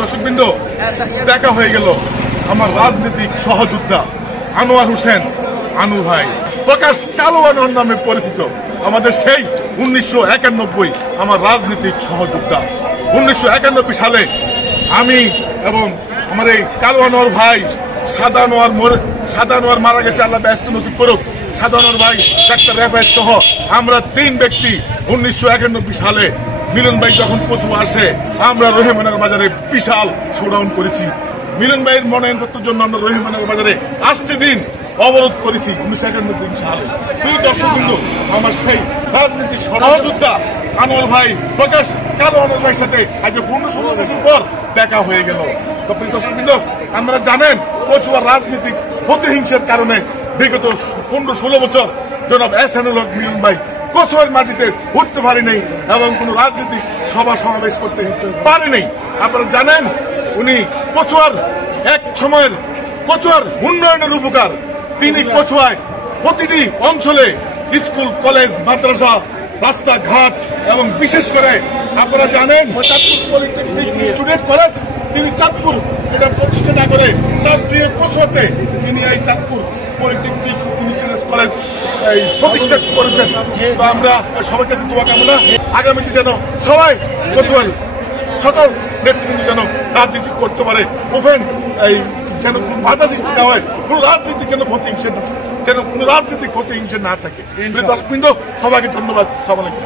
দর্শকবৃন্দ, দেখা হয়ে গেল আমার রাজনৈতিক সহযোদ্ধা আনোয়ার হোসেন আনু ভাই, প্রকাশ কালো আনোয়ার নামে পরিচিত, আমাদের সেই 1991 আমার রাজনৈতিক সহযোদ্ধা। 1991 সালে আমি এবং আমার এই কালো আনোয়ার ভাই, সাদা আনোয়ার মারা গেছে, আল্লাহ ব্যস্ত নসিব করুক। সাদা আনোয়ার ভাই, ডাক্তার রেফায়েত সহ আমরা 3 ব্যক্তি 1991 সালে মিলন ভাই যখন কচুয়া আসে, আমরা রহিমনগর বাজারে বিশাল শোডাউন করেছি। মিলন ভাইয়ের মনোনয়নপত্রের জন্য আমরা রহিমনগর বাজারে 8টি দিন অবরোধ করেছি 1991 সালে। দুই দর্শকবৃন্দ, আমার সেই রাজনৈতিক সহযোদ্ধা আনোয়ার ভাই, প্রকাশ কালো আনোয়ার ভাইয়ের সাথে আজ 15-16 বছর পর দেখা হয়ে গেল। দর্শকবৃন্দ, আমরা জানেন কচুয়ার রাজনৈতিক প্রতিহিংসার কারণে বিগত 15-16 বছর জনাব এহসানুল হক মিলন ভাই কচুয়ার মাটিতে উঠতে পারে নাই এবং কোন রাজনৈতিক সভা সমাবেশ করতে পারে নাই। আপনারা জানেন উনি কচুয়ার এক সময়ের কচুয়ার উন্নয়নের উপকার, তিনি কচুয়ায় প্রতিটি অঞ্চলে স্কুল, কলেজ, মাদ্রাসা, রাস্তাঘাট এবং বিশেষ করে আপনারা জানেন চাঁদপুর পলিটেকনিক স্টুডেন্ট কলেজ তিনি চাঁদপুর এটা প্রতিষ্ঠা না করে তার প্রিয় কচুয়াতে তিনি এই চাঁদপুর পলিটেকনিক স্টুডেন্ট কলেজ প্রতিষ্ঠা করেছেন। তো আমরা সবার কাছে দোয়া কামনা, আগামীতে যেন সবাই কচুয়ার সকল নেতৃবৃন্দ যেন রাজনীতি করতে পারে, ওপেন এই যেন কোন বাধা সৃষ্টি না হয়, কোন রাজনীতি যেন প্রতিহিংসা না থাকে। দর্শকবৃন্দ, সবাইকে ধন্যবাদ। সালাম আলাইকুম।